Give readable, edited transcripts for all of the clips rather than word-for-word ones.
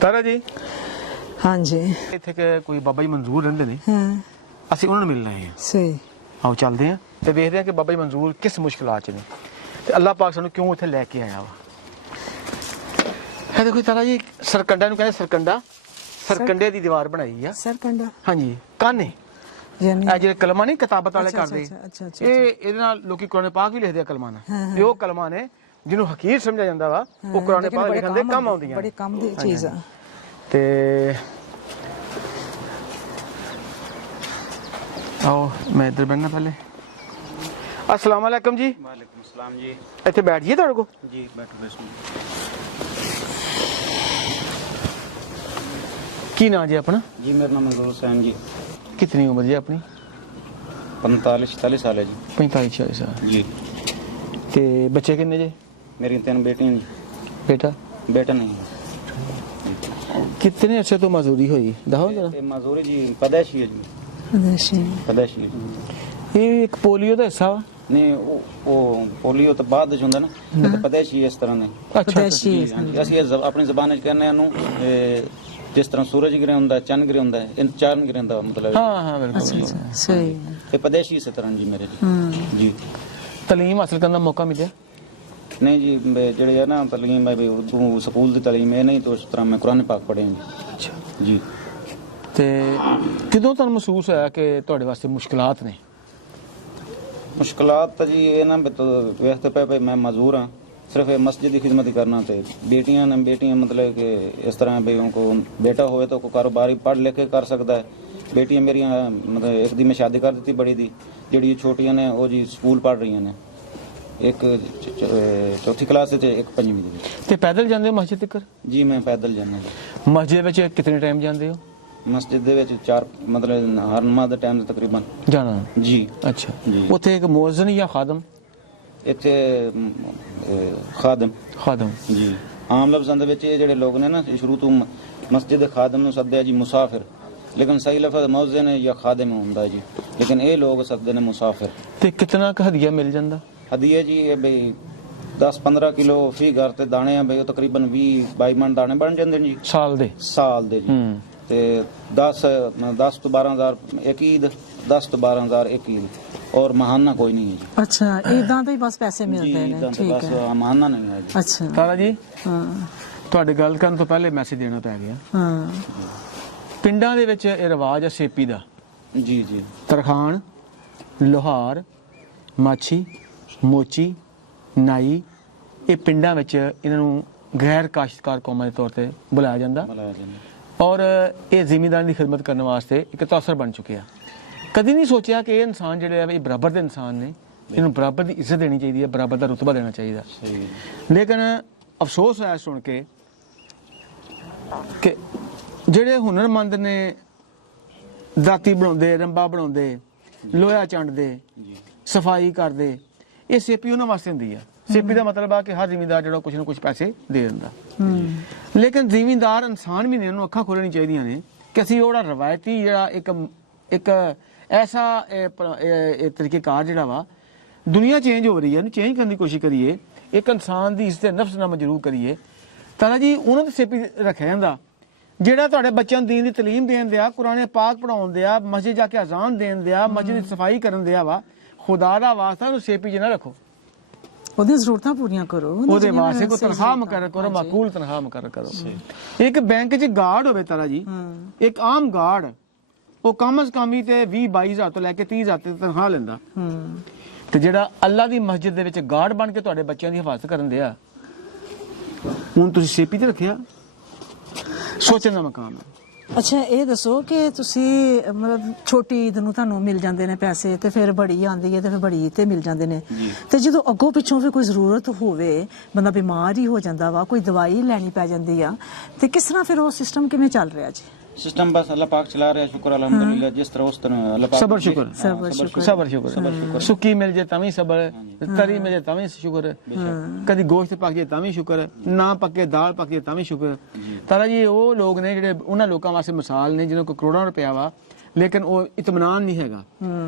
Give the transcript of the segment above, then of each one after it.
ਤਾਰਾ ਜੀ ਹਾਂਜੀ ਇੱਥੇ ਕੋਈ ਬਾਬਾ ਜੀ ਮਨਜ਼ੂਰ ਰਹਿੰਦੇ ਨੇ, ਹਾਂ ਅਸੀਂ ਉਹਨਾਂ ਨੂੰ ਮਿਲਣਾ ਹੈ। ਸਹੀ ਆਓ ਚੱਲਦੇ ਹਾਂ ਤੇ ਵੇਖਦੇ ਹਾਂ ਕਿ ਬਾਬਾ ਜੀ ਮਨਜ਼ੂਰ ਕਿਸ ਮੁਸ਼ਕਲਾਂ 'ਚ ਨੇ ਤੇ ਅੱਲਾਹ ਪਾਕ ਸਾਨੂੰ ਕਿਉਂ ਇੱਥੇ ਲੈ ਕੇ ਆਇਆ ਵਾ। ਇਹ ਦੇਖੋ ਤਾਰਾ ਜੀ, ਸਰਕੰਡਾ ਨੂੰ ਕਹਿੰਦੇ ਸਰਕੰਡਾ, ਸਰਕੰਡੇ ਦੀ ਦੀਵਾਰ ਬਣਾਈ ਆ। ਸਰਕੰਡਾ ਹਾਂਜੀ, ਕਾਨੇ ਯਾਨੀ ਇਹ ਜਿਹੜੇ ਕਲਮਾਂ ਨਹੀਂ ਕਿਤਾਬਤ ਵਾਲੇ ਕਰਦੇ, ਅੱਛਾ ਇਹ ਇਹਦੇ ਨਾਲ ਲੋਕੀ ਕੁਰਾਨ ਪਾਕ ਵੀ ਲਿਖਦੇ ਆ ਕਲਮਾਂ ਨਾਲ। ਇਹ ਉਹ ਕਲਮਾਂ ਨੇ ਜਿਹਨੂੰ ਹਕੀਰ ਸਮਝਿਆ ਜਾਂਦਾ ਵਾ, ਉਹ ਕੁਰਾਨ ਪਾਕ ਲਿਖਣ ਦੇ ਕੰਮ ਆਉਂਦੀਆਂ, ਬੜੇ ਕੰਮ ਦੀ ਚੀਜ਼ ਆ। ਤੇ आओ मैं इधर बैठना पहले। अस्सलाम वालेकुम जी। वालेकुम अस्सलाम जी। इतने बैठ जाइए थोड़े को जी बैठो बैठो। की नाम जी अपना? जी मेरा नाम मंजूर हुसैन जी। कितनी उम्र जी अपनी? 45-46 साल है जी। 45-46 साल जी। ते बच्चे कितने जी? मेरी 3 बेटियां जी। बेटा? बेटा नहीं है। कितने अरसे तो मजदूरी हुई दहो जरा? ये मजदूरी जी पैदाइशी है जी। पैदाइशी है। ये एक पोलियो का हिस्सा वा? नहीं वो पोलियो तो बाद च हुंदा ना, ये तो पैदाइशी इस तरह नहीं। अच्छा पैदाइशी ਅਸੀਂ ਆਪਣੀ ਜ਼ਬਾਨ ਵਿੱਚ ਕਹਿੰਦੇ ਇਹਨੂੰ ਜਿਸ ਤਰ੍ਹਾਂ ਸੂਰਜ ਗਿਰੇ ਹੁੰਦਾ, ਚੰਨ ਗਿਰੇ ਹੁੰਦਾ, ਇਹ ਚਾਰਨ ਗਿਰੇ ਹੁੰਦਾ ਮਤਲਬ। हाँ हाँ बिल्कुल। ਸਹੀ ਇਹ ਪੈਦਾइशी ਇਸੇ ਤਰ੍ਹਾਂ ਜੀ ਮੇਰੇ ਜੀ। ਜੀ तलीम हासिल करने का मौका मिले? नहीं जी, ਜਿਹੜੇ ਹੈ ਨਾ ਤਲੀਮ ਹੈ ਵੀ ਉਰਦੂ ਸਕੂਲ ਦੀ ਤਲੀਮ ਹੈ ਨਹੀਂ, तो ਉਸ ਤਰ੍ਹਾਂ ਮੈਂ ਕੁਰਾਨ ਪਾਕ ਪੜ੍ਹਿਆ ਜੀ। अच्छा ਜੀ। ਤੇ ਕਿਦੋਂ ਤੁਹਾਨੂੰ ਮਹਿਸੂਸ ਹੋਇਆ ਕਿ ਤੁਹਾਡੇ ਵਾਸਤੇ ਮੁਸ਼ਕਲਾਤ ਨੇ? ਮੁਸ਼ਕਲਾਤ ਤਾਂ ਜੀ ਇਹ ਨਾ ਵੇਖਦੇ ਪਏ ਮੈਂ ਮਜ਼ਦੂਰ ਹਾਂ, ਸਿਰਫ ਇਹ ਮਸਜਿਦ ਦੀ ਖਿਦਮਤ ਕਰਨਾ ਤੇ ਬੇਟੀਆਂ ਮਤਲਬ ਕਿ ਇਸ ਤਰ੍ਹਾਂ ਵੀ ਉਹ ਕੋ ਬੇਟਾ ਹੋਵੇ ਤਾਂ ਕੋ ਕਾਰੋਬਾਰੀ ਪੜ੍ਹ ਲਿਖ ਕੇ ਕਰ ਸਕਦਾ ਹੈ। ਬੇਟੀਆਂ ਮੇਰੀਆਂ ਮਤਲਬ ਇੱਕ ਦੀ ਮੈਂ ਸ਼ਾਦੀ ਕਰ ਦਿੱਤੀ, ਬੜੀ ਦੀ ਜਿਹੜੀ ਛੋਟੀਆਂ ਨੇ ਉਹ ਜੀ ਸਕੂਲ ਪੜ੍ਹ ਰਹੀਆਂ ਨੇ, ਇੱਕ ਚੌਥੀ ਕਲਾਸ ਤੇ ਇੱਕ ਪੰਜਵੀਂ ਦੇ ਵਿੱਚ। ਤੇ ਪੈਦਲ ਜਾਂਦੇ ਹੋ ਮਸਜਿਦ ਤੱਕ? ਜੀ ਮੈਂ ਪੈਦਲ ਜਾਂਦਾ ਜੀ। ਮਸਜਿਦ ਵਿੱਚ ਕਿੰਨੇ ਟਾਈਮ ਜਾਂਦੇ ਹੋ? ਮਸਜਿਦ ਦੇ ਵਿੱਚ 4 ਮਤਲਬ ਹਰ ਨਮਾਜ਼ ਦੇ ਟਾਈਮ ਤੇ ਤਕਰੀਬਨ ਜਾਣਾ ਜੀ। ਅੱਛਾ ਜੀ। ਉੱਥੇ ਇੱਕ ਮੁਅਜ਼ਨ ਜਾਂ ਖਾਦਮ? ਇੱਥੇ ਖਾਦਮ ਖਾਦਮ ਜੀ। ਆਮ ਲਫ਼ਜ਼ਾਂ ਦੇ ਵਿੱਚ ਇਹ ਜਿਹੜੇ ਲੋਕ ਨੇ ਨਾ ਸ਼ੁਰੂ ਤੋਂ ਮਸਜਿਦ ਦੇ ਖਾਦਮ ਨੂੰ ਸੱਦਿਆ ਜੀ ਮੁਸਾਫਿਰ, ਲੇਕਿਨ ਸਹੀ ਲਫ਼ਜ਼ ਮੁਅਜ਼ਿਨ ਜਾਂ ਖਾਦਮ ਹੁੰਦਾ ਜੀ, ਲੇਕਿਨ ਇਹ ਲੋਕ ਸੱਦਦੇ ਨੇ ਮੁਸਾਫਿਰ। ਤੇ ਕਿੰਨਾ ਕੁ ਹਦੀਆ ਮਿਲ ਜਾਂਦਾ? ਹਦੀਆ ਜੀ ਇਹ ਬਈ 10-15 ਕਿਲੋ ਫੀ ਘਰ ਤੇ ਦਾਣੇ ਆ ਬਈ, ਉਹ ਤਕਰੀਬਨ 20-22 ਮਣ ਦਾਣੇ ਬਣ ਜਾਂਦੇ ਨੇ ਜੀ ਸਾਲ ਦੇ ਜੀ। ਤੇ 10 ਤੋਂ 12000 ਇੱਕ ਈਦ, 10 ਤੋਂ 12000 ਇੱਕ ਈਦ, ਔਰ ਮਹਾਨਾ ਕੋਈ ਨਹੀਂ ਹੈ ਜੀ। ਅੱਛਾ ਇਦਾਂ ਦੇ ਹੀ ਬਸ ਪੈਸੇ ਮਿਲਦੇ ਨੇ? ਠੀਕ ਬਸ ਹੈ। ਮਹਾਨਾ ਨਹੀਂ ਹੈ ਜੀ। ਅੱਛਾ ਤਾਰਾ ਜੀ, ਹਾਂ ਤੁਹਾਡੇ ਗੱਲ ਕਰਨ ਤੋਂ ਪਹਿਲੇ ਮੈਸੇਜ ਦੇਣਾ ਪੈ ਗਿਆ। ਹਾਂ ਪਿੰਡਾਂ ਦੇ ਵਿੱਚ ਇਹ ਰਿਵਾਜ ਹੈ ਸੇਪੀ ਦਾ। ਜੀ ਜੀ। ਤਰਖਾਣ, ਲੋਹਾਰ, ਮਾਛੀ, ਮੋਚੀ, ਨਾਈ, ਇਹ ਪਿੰਡਾਂ ਵਿੱਚ ਇਹਨਾਂ ਨੂੰ ਗੈਰ ਕਾਸ਼ਤਕਾਰ ਕੌਮਾਂ ਦੇ ਤੌਰ ਤੇ ਬੁਲਾਇਆ ਜਾਂਦਾ ਔਰ ਇਹ ਜ਼ਿਮੀਂਦਾਰਾਂ ਦੀ ਖਿਦਮਤ ਕਰਨ ਵਾਸਤੇ ਇੱਕ ਤਾਸਰ ਬਣ ਚੁੱਕਿਆ। ਕਦੀ ਨਹੀਂ ਸੋਚਿਆ ਕਿ ਇਹ ਇਨਸਾਨ ਜਿਹੜੇ ਆ ਇਹ ਬਰਾਬਰ ਦੇ ਇਨਸਾਨ ਨੇ, ਇਹਨੂੰ ਬਰਾਬਰ ਦੀ ਇੱਜ਼ਤ ਦੇਣੀ ਚਾਹੀਦੀ ਹੈ, ਬਰਾਬਰ ਦਾ ਰੁਤਬਾ ਦੇਣਾ ਚਾਹੀਦਾ। ਲੇਕਿਨ ਅਫਸੋਸ ਹੋਇਆ ਸੁਣ ਕੇ ਕਿ ਜਿਹੜੇ ਹੁਨਰਮੰਦ ਨੇ, ਦਾਤੀ ਬਣਾਉਂਦੇ, ਰੰਬਾ ਬਣਾਉਂਦੇ, ਲੋਹਾ ਚੰਡਦੇ, ਸਫਾਈ ਕਰਦੇ, ਇਹ ਸੇਪੀ ਉਹਨਾਂ ਵਾਸਤੇ ਹੁੰਦੀ ਆ। ਸੇਪੀ ਦਾ ਮਤਲਬ ਆ ਕਿ ਹਰ ਜ਼ਿਮੀਂਦਾਰ ਜਿਹੜਾ ਕੁਝ ਨਾ ਕੁਝ ਪੈਸੇ ਦੇ ਦਿੰਦਾ। ਲੇਕਿਨ ਜ਼ਿਮੀਂਦਾਰ ਇਨਸਾਨ ਵੀ ਨੇ, ਉਹਨੂੰ ਅੱਖਾਂ ਖੋਲਣੀ ਚਾਹੀਦੀਆਂ ਨੇ ਕਿ ਅਸੀਂ ਉਹਦਾ ਰਵਾਇਤੀ ਜਿਹੜਾ ਇੱਕ ਐਸਾ ਤਰੀਕੇਕਾਰ ਜਿਹੜਾ ਵਾ, ਦੁਨੀਆ ਚੇਂਜ ਹੋ ਰਹੀ ਹੈ, ਉਹਨੂੰ ਚੇਂਜ ਕਰਨ ਦੀ ਕੋਸ਼ਿਸ਼ ਕਰੀਏ, ਇੱਕ ਇਨਸਾਨ ਦੀ ਇੱਜ਼ਤ ਨਫਸ ਨਾਲ ਮਜਰੂਰ ਕਰੀਏ। ਤਾਂ ਜੀ ਉਹਨਾਂ ਤੇ ਸੇਪੀ ਰੱਖਿਆ ਜਾਂਦਾ ਜਿਹੜਾ ਤੁਹਾਡੇ ਬੱਚਿਆਂ ਨੂੰ ਦੀਨ ਦੀ ਤਾਲੀਮ ਦੇਣ ਦਿਆ, ਕੁਰਾਨ ਪਾਕ ਪੜਾਉਣ ਦਿਆ, ਮਸਜਿਦ ਜਾ ਕੇ ਅਜ਼ਾਨ ਦੇਣ ਦਿਆ, ਮਸਜਿਦ ਦੀ ਸਫਾਈ ਕਰਨ ਦਿਆ ਵਾ। ਖੁਦਾ ਦਾ ਵਾਸਤਾ ਉਹਨੂੰ ਸੇਪੀ 'ਚ ਨਾ ਰੱਖੋ, ਉਹਦੀਆਂ ਜ਼ਰੂਰਤਾਂ ਪੂਰੀਆਂ ਕਰੋ, ਉਹਦੇ ਵਾਸਤੇ ਕੋਈ ਤਨਖਾਹ ਮੁਕਰਰ ਕਰੋ, ਮਾਕੂਲ ਤਨਖਾਹ ਮੁਕਰਰ ਕਰੋ। ਇੱਕ ਬੈਂਕ 'ਚ ਗਾਰਡ ਹੋਵੇ ਤਾਰਾ ਜੀ, ਇੱਕ ਆਮ ਗਾਰਡ, ਉਹ ਕਮ ਅਜ਼ ਕਮ ਹੀ ਤੇ 20-22 ਹਜ਼ਾਰ ਤੋਂ ਲੈ ਕੇ 30 ਹਜ਼ਾਰ ਤੱਕ ਤਨਖਾਹ ਲੈਂਦਾ, ਤੇ ਜਿਹੜਾ ਅੱਲਾ ਦੀ ਮਸਜਿਦ ਦੇ ਵਿੱਚ ਗਾਰਡ ਬਣ ਕੇ ਤੁਹਾਡੇ ਬੱਚਿਆਂ ਦੀ ਹਿਫਾਜ਼ਤ ਕਰਨ ਦਿਆ, ਹੁਣ ਤੁਸੀਂ ਸੇਪੀ ਤੇ ਰੱਖਿਆ। ਸੋਚਣ ਦਾ ਮਕਾਮ ਹੈ। ਅੱਛਾ ਇਹ ਦੱਸੋ ਕਿ ਤੁਸੀਂ ਮਤਲਬ ਛੋਟੀ ਈਦ ਨੂੰ ਤੁਹਾਨੂੰ ਮਿਲ ਜਾਂਦੇ ਨੇ ਪੈਸੇ, ਤੇ ਫਿਰ ਬੜੀ ਆਉਂਦੀ ਹੈ ਤੇ ਫਿਰ ਬੜੀ ਈਦ ਤੇ ਮਿਲ ਜਾਂਦੇ ਨੇ, ਤੇ ਜਦੋਂ ਅੱਗੋਂ ਪਿੱਛੋਂ ਫਿਰ ਕੋਈ ਜ਼ਰੂਰਤ ਹੋਵੇ, ਬੰਦਾ ਬਿਮਾਰ ਹੀ ਹੋ ਜਾਂਦਾ ਵਾ, ਕੋਈ ਦਵਾਈ ਲੈਣੀ ਪੈ ਜਾਂਦੀ ਆ, ਤੇ ਕਿਸ ਤਰ੍ਹਾਂ ਫਿਰ ਉਹ ਸਿਸਟਮ ਕਿਵੇਂ ਚੱਲ ਰਿਹਾ ਜੀ? सिस्टम बस अल्लाह पाक चला रहा है, शुक्र अल्हम्दुलिल्लाह। जिस तरह उस तरह अल्लाह पाक सबर शुक्र सुक्की मिल जाए तावी सबर, तरी मिल जाए तावी शुक्र, कदी गोश्त पक जाए तावी शुक्र, ना पके दाल पक जाए तावी शुक्र। तारा जी वो लोग ने ਜਿਹੜੇ ਉਹਨਾਂ ਲੋਕਾਂ ਵਾਸਤੇ ਮਿਸਾਲ ਨੇ ਜਿਹਨਾਂ ਕੋਲ ਕਰੋੜਾਂ ਰੁਪਇਆ ਵਾ, ਲੇਕਿਨ ਉਹ ਇਤਮਾਨਾਨ ਨਹੀਂ ਹੈਗਾ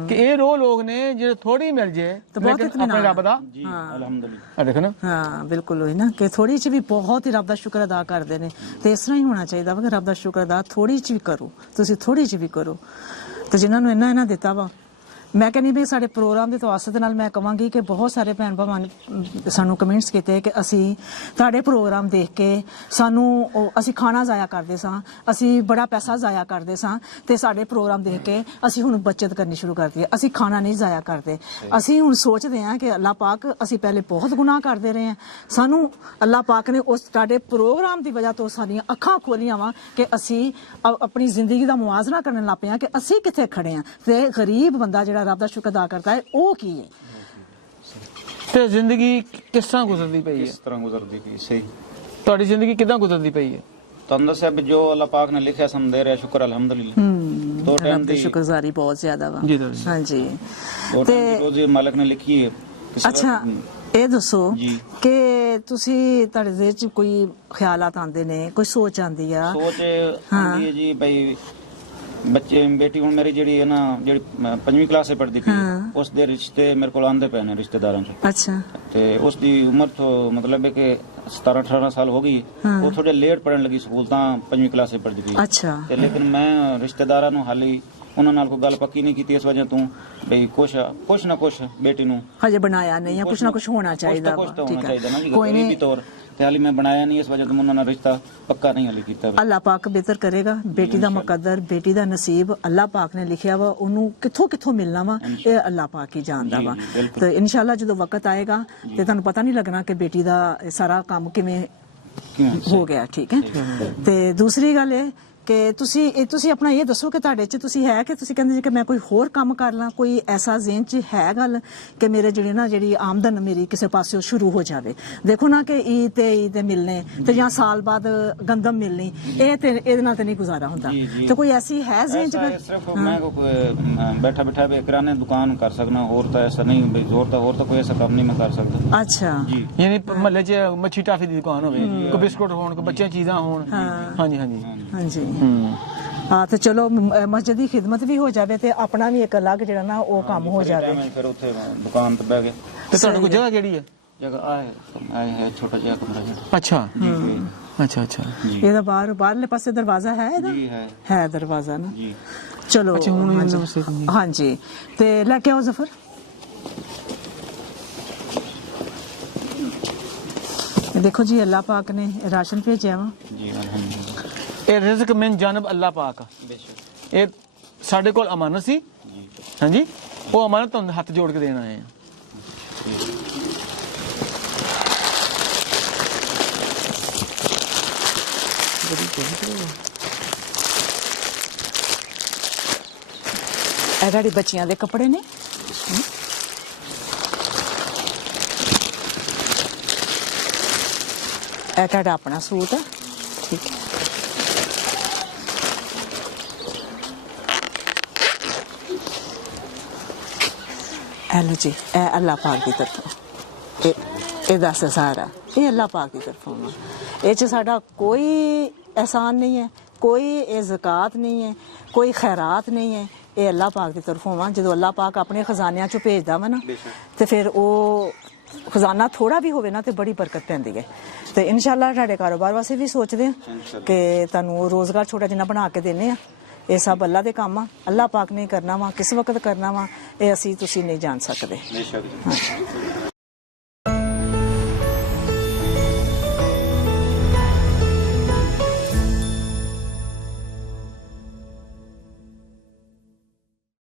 ਕਿ ਇਹ ਰੋਹ ਲੋਕ ਨੇ ਜਿਹੜੇ ਥੋੜੀ ਮਿਲ ਜੇ ਤਾਂ ਬਹੁਤ ਲੇਕਿਨ ਆਪਣੇ ਰੱਬ ਦਾ ਜੀ ਅਲਹਮਦੁਲਿਲਾ। ਆ ਦੇਖੋ ਨਾ ਹਾਂ ਬਿਲਕੁਲ ਉਹੀ ਨਾ ਕਿ ਥੋੜੀ ਚ ਵੀ ਬਹੁਤ ਹੀ ਰੱਬ ਦਾ ਸ਼ੁਕਰ ਅਦਾ ਕਰਦੇ ਨੇ ਤੇ ਇਸ ਤਰ੍ਹਾਂ ਹੀ ਹੋਣਾ ਚਾਹੀਦਾ ਵਾ ਕਿ ਰੱਬ ਦਾ ਸ਼ੁਕਰ ਅਦਾ ਥੋੜੀ ਚ ਵੀ ਕਰੋ, ਤੁਸੀਂ ਥੋੜੀ ਚ ਵੀ ਕਰੋ। ਤੇ ਜਿਨ੍ਹਾਂ ਨੂੰ ਇਹਨਾਂ ਦਿੱਤਾ ਵਾ, ਮੈਂ ਕਹਿੰਦੀ ਵੀ ਸਾਡੇ ਪ੍ਰੋਗਰਾਮ ਦੇ ਤਵਾਸਤ ਨਾਲ ਮੈਂ ਕਹਾਂਗੀ ਕਿ ਬਹੁਤ ਸਾਰੇ ਭੈਣ ਭਰਾਵਾਂ ਨੇ ਸਾਨੂੰ ਕਮੈਂਟਸ ਕੀਤੇ ਕਿ ਅਸੀਂ ਤੁਹਾਡੇ ਪ੍ਰੋਗਰਾਮ ਦੇਖ ਕੇ ਅਸੀਂ ਖਾਣਾ ਜ਼ਾਇਆ ਕਰਦੇ ਸਾਂ, ਅਸੀਂ ਬੜਾ ਪੈਸਾ ਜ਼ਾਇਆ ਕਰਦੇ ਸਾਂ ਤੇ ਸਾਡੇ ਪ੍ਰੋਗਰਾਮ ਦੇਖ ਕੇ ਅਸੀਂ ਹੁਣ ਬੱਚਤ ਕਰਨੀ ਸ਼ੁਰੂ ਕਰਤੀ ਹੈ, ਅਸੀਂ ਖਾਣਾ ਨਹੀਂ ਜ਼ਾਇਆ ਕਰਦੇ। ਅਸੀਂ ਹੁਣ ਸੋਚਦੇ ਹਾਂ ਕਿ ਅੱਲਾਹ ਪਾਕ, ਅਸੀਂ ਪਹਿਲੇ ਬਹੁਤ ਗੁਨਾਹ ਕਰਦੇ ਰਹੇ ਹਾਂ, ਸਾਨੂੰ ਅੱਲਾਹ ਪਾਕ ਨੇ ਉਸ ਤੁਹਾਡੇ ਪ੍ਰੋਗਰਾਮ ਦੀ ਵਜ੍ਹਾ ਤੋਂ ਸਾਡੀਆਂ ਅੱਖਾਂ ਖੋਲੀਆਂ ਵਾ ਕਿ ਅਸੀਂ ਆਪਣੀ ਜ਼ਿੰਦਗੀ ਦਾ ਮੁਆਜ਼ਨਾ ਕਰਨ ਲੱਗ ਪਏ ਹਾਂ ਕਿ ਅਸੀਂ ਕਿੱਥੇ ਖੜੇ ਹਾਂ ਤੇ ਗਰੀਬ ਬੰਦਾ ਜਿਹੜਾ ਰੱਬ ਦਾ ਸ਼ੁਕਰ ਅਦਾ ਕਰਦਾ ਹੈ ਉਹ ਕੀ ਹੈ। ਤੇ ਜ਼ਿੰਦਗੀ ਕਿਸ ਤਰ੍ਹਾਂ ਗੁਜ਼ਰਦੀ ਪਈ ਹੈ? ਇਸ ਤਰ੍ਹਾਂ ਗੁਜ਼ਰਦੀ ਪਈ ਸਹੀ। ਤੁਹਾਡੀ ਜ਼ਿੰਦਗੀ ਕਿਦਾਂ ਗੁਜ਼ਰਦੀ ਪਈ ਹੈ? ਤੁਹਾਨੂੰ ਦੱਸਿਆ ਵੀ ਜੋ ਅੱਲਾਹ ਪਾਕ ਨੇ ਲਿਖਿਆ ਸਾਨੂੰ ਦੇ ਰਿਹਾ, ਸ਼ੁਕਰ ਅਲਹਮਦੁਲਿਲਾ। ਦੋ ਰੱਬ ਟਾਈਮ ਦੀ ਦੀ ਸ਼ੁਕਰਗੁਜ਼ਾਰੀ ਬਹੁਤ ਜ਼ਿਆਦਾ ਵਾ। ਜੀ ਤੁਹਾਡੀ। ਹਾਂਜੀ ਦੋ ਟਾਈਮ ਦੀ ਰੋਜ਼ੀ ਮਾਲਕ ਨੇ ਲਿਖੀ ਹੈ। ਅੱਛਾ ਇਹ ਦੱਸੋ ਜੀ। ਕਿ ਤੁਸੀਂ ਤੁਹਾਡੇ ਦਿਲ 'ਚ ਕੋਈ ਖਿਆਲਾਤ ਆਉਂਦੇ ਨੇ, ਕੋਈ ਸੋਚ ਆਉਂਦੀ ਆ? ਸੋਚ ਆਉਂਦੀ ਹੈ ਜੀ ਬਈ ਬੱਚੇ ਬੇਟੀ ਹੁਣ ਮੇਰੀ ਜਿਹੜੀ ਹੈ ਨਾ, ਜਿਹੜੀ 5ਵੀਂ ਕਲਾਸ ਸੇ ਪੜ੍ਹਦੀ ਪਈ ਉਸ ਦੇ ਰਿਸ਼ਤੇ ਮੇਰੇ ਕੋਲ ਆਉਂਦੇ ਪਏ ਨੇ ਰਿਸ਼ਤੇਦਾਰਾਂ ਚ। ਅੱਛਾ ਤੇ ਉਸ ਦੀ ਉਮਰ ਤੋਂ ਮਤਲਬ ਹੈ ਕਿ 17-18 ਸਾਲ ਹੋ ਗਈ। ਉਹ ਥੋੜੇ ਲੇਟ ਪੜਨ ਲੱਗੀ ਸਕੂਲ, ਤਾਂ 5ਵੀਂ ਕਲਾਸ ਸੇ ਪੜ੍ਹਦੀ ਪਈ। ਅੱਛਾ ਤੇ ਲੇਕਿਨ ਮੈਂ ਰਿਸ਼ਤੇਦਾਰਾਂ ਨੂੰ ਹਾਲੀ ਉਹਨਾਂ ਨਾਲ ਕੋਈ ਗੱਲ ਪੱਕੀ ਨਹੀਂ ਕੀਤੀ, ਇਸ ਵਜ੍ਹਾ ਤੋਂ ਬਈ ਕੁਛ ਨਾ ਕੁਛ ਬੇਟੀ ਨੂੰ ਹਜੇ ਬਣਾਇਆ ਨਹੀਂ ਆ, ਕੁਛ ਨਾ ਕੁਛ ਹੋਣਾ ਚਾਹੀਦਾ ਕੁਛ ਤਾਂ ਵਾ। ਹੋਣਾ ਚਾਹੀਦਾ ਨਾ ਜੀ, ਕੋਈ ਗਰੀਬੀ ਨਹੀਂ, ਤੌਰ ਤੇ ਹਾਲੀ ਮੈਂ ਬਣਾਇਆ ਨਹੀਂ, ਇਸ ਵਜ੍ਹਾ ਤੋਂ ਉਹਨਾਂ ਨਾਲ ਰਿਸ਼ਤਾ ਪੱਕਾ ਨਹੀਂ ਹਾਲੀ ਕੀਤਾ। ਅੱਲਾਹ ਪਾਕ ਬਿਹਤਰ ਕਰੇਗਾ। ਬੇਟੀ ਦਾ ਮੁਕੱਦਰ, ਬੇਟੀ ਦਾ ਨਸੀਬ ਅੱਲਾਹ ਪਾਕ ਨੇ ਲਿਖਿਆ ਵਾ, ਉਹਨੂੰ ਕਿੱਥੋਂ ਮਿਲਣਾ ਵਾ ਇਹ ਅੱਲਾਹ ਪਾਕ ਹੀ ਜਾਣਦਾ ਵਾ। ਤੇ ਇਨਸ਼ਾਅੱਲਾ ਜਦੋਂ ਵਕਤ ਆਏਗਾ ਤੇ ਤੁਹਾਨੂੰ ਪਤਾ ਨਹੀਂ ਲੱਗਣਾ ਕਿ ਬੇਟੀ ਦਾ ਇਹ ਸਾਰਾ ਕੰਮ ਕਿਵੇਂ ਹੋ ਗਿਆ। ਠੀਕ ਹੈ। ਤੇ ਦੂਸਰੀ ਗੱਲ ਇਹ ਕਿ ਤੁਸੀਂ ਆਪਣਾ ਇਹ ਦੱਸੋ ਕਿ ਤੁਹਾਡੇ 'ਚ ਤੁਸੀਂ ਹੈ ਕਿ ਤੁਸੀਂ ਕਹਿੰਦੇ ਜੀ ਕਿ ਮੈਂ ਕੋਈ ਹੋਰ ਕੰਮ ਕਰ ਲਾਂ, ਕੋਈ ਐਸਾ ਜ਼ਿਹਨ 'ਚ ਹੈ ਗੱਲ ਕਿ ਮੇਰੇ ਜਿਹੜੀ ਆਮਦਨ ਮੇਰੀ ਕਿਸੇ ਪਾਸਿਓਂ ਸ਼ੁਰੂ ਹੋ ਜਾਵੇ। ਦੇਖੋ ਨਾ ਕਿ ਈਦ ਤੇ ਮਿਲਨੇ ਤੇ ਜਾਂ ਸਾਲ ਬਾਅਦ ਗੰਦਮ ਮਿਲਣੀ, ਇਹਦੇ ਨਾਲ ਤੇ ਨਹੀਂ ਗੁਜ਼ਾਰਾ ਹੁੰਦਾ। ਤੇ ਕੋਈ ਐਸੀ ਹੈ ਜ਼ਿਹਨ 'ਚ? ਸਿਰਫ ਮੈਂ ਬੈਠਾ ਵੀ ਕਿਰਾਣੇ ਦੁਕਾਨ ਕਰ ਸਕਣਾ, ਹੋਰ ਤਾਂ ਐਸਾ ਨਹੀਂ ਬਈ ਹੋਰ ਤਾਂ ਕੋਈ ਐਸਾ ਕੰਮ ਨਹੀਂ ਮੈਂ ਕਰ ਸਕਦਾ। ਅੱਛਾ ਜੀ। ਯਾਨੀ ਮਹੱਲੇ 'ਚ ਮੱਛੀ ਟਾਫੀ ਦੀ ਦੁਕਾਨ ਹੋਵੇ, ਕੋਈ ਬਿਸਕੁਟ ਹੋਣ, ਕੋਈ ਬੱਚਿਆਂ ਚੀਜ਼ਾਂ ਹੋਣ। ਹਾਂਜੀ ਹਾਂਜੀ ਹਾਂਜੀ ਹਾਂ। ਤੇ ਚਲੋ ਮਸਜਿਦ ਦੀ ਖਿਦਮਤ ਵੀ ਹੋ ਜਾਵੇ ਤੇ ਆਪਣਾ ਵੀ ਇੱਕ ਅਲੱਗ ਜਿਹੜਾ ਨਾ ਉਹ ਕੰਮ ਹੋ ਜਾਵੇ। ਫਿਰ ਉੱਥੇ ਦੁਕਾਨ ਤੇ ਬਹਿ ਗਏ। ਤੇ ਤੁਹਾਡੇ ਕੋਲ ਜਗ੍ਹਾ ਕਿਹੜੀ ਹੈ? ਜਗ੍ਹਾ ਆਏ ਹੈ ਛੋਟਾ ਜਿਹਾ ਕਮਰਾ ਜਿਹਾ। ਅੱਛਾ ਅੱਛਾ ਅੱਛਾ। ਇਹਦਾ ਬਾਹਰਲੇ ਪਾਸੇ ਦਰਵਾਜ਼ਾ ਹੈ ਇਹਦਾ? ਜੀ ਹੈ ਦਰਵਾਜ਼ਾ ਨਾ। ਜੀ। ਚਲੋ ਅੱਛਾ ਹੁਣ ਹਾਂਜੀ ਤੇ ਲੈ ਕੇ ਆਓ ਜ਼ਫਰ। ਦੇਖੋ ਜੀ ਅੱਲਾਹ ਪਾਕ ਨੇ ਰਾਸ਼ਨ ਭੇਜਿਆ ਵਾ ਜੀ ਅਲਹਮਦੁਲਿਲਾ। ਇਹ ਰਿਜ਼ਕ ਮਿਨ ਜਾਨਬ ਅੱਲਾਹ ਪਾਕ, ਬੇਸ਼ੱਕ। ਇਹ ਸਾਡੇ ਕੋਲ ਅਮਾਨਤ ਸੀ। ਹਾਂਜੀ, ਉਹ ਅਮਾਨਤ ਤੁਹਾਨੂੰ ਹੱਥ ਜੋੜ ਕੇ ਦੇਣ ਆਏ ਆ। ਇਹ ਤੁਹਾਡੀ ਬੱਚੀਆਂ ਦੇ ਕੱਪੜੇ ਨੇ। ਇਹ ਤੁਹਾਡਾ ਆਪਣਾ ਸੂਟ ਹੈ। ਠੀਕ ਹੈ। हेलो जी, ए अल्लाह पाक की तरफों ये 10,000 ये अल्लाह पाक की तरफों ये साडा कोई एहसान नहीं है, कोई ये ज़कात नहीं है, कोई खैरात नहीं है। ये अल्लाह पाक की तरफों वा। जो अल्लाह पाक अपने खजानिया चो भेजदा वा ना तो फिर वो खजाना थोड़ा भी होवे ना तो बड़ी बरकत पैंदी है। तो इंशाअल्लाह तुहाडे कारोबार वास्ते भी सोचते हैं कि तुहानू रोज़गार छोटा जिन्ना बना के देने। ये सब अल्लाह दे काम आ, अल्लाह पाक ने करना वा, किस वक्त करना वा ये असी तुसी नहीं जान सकते।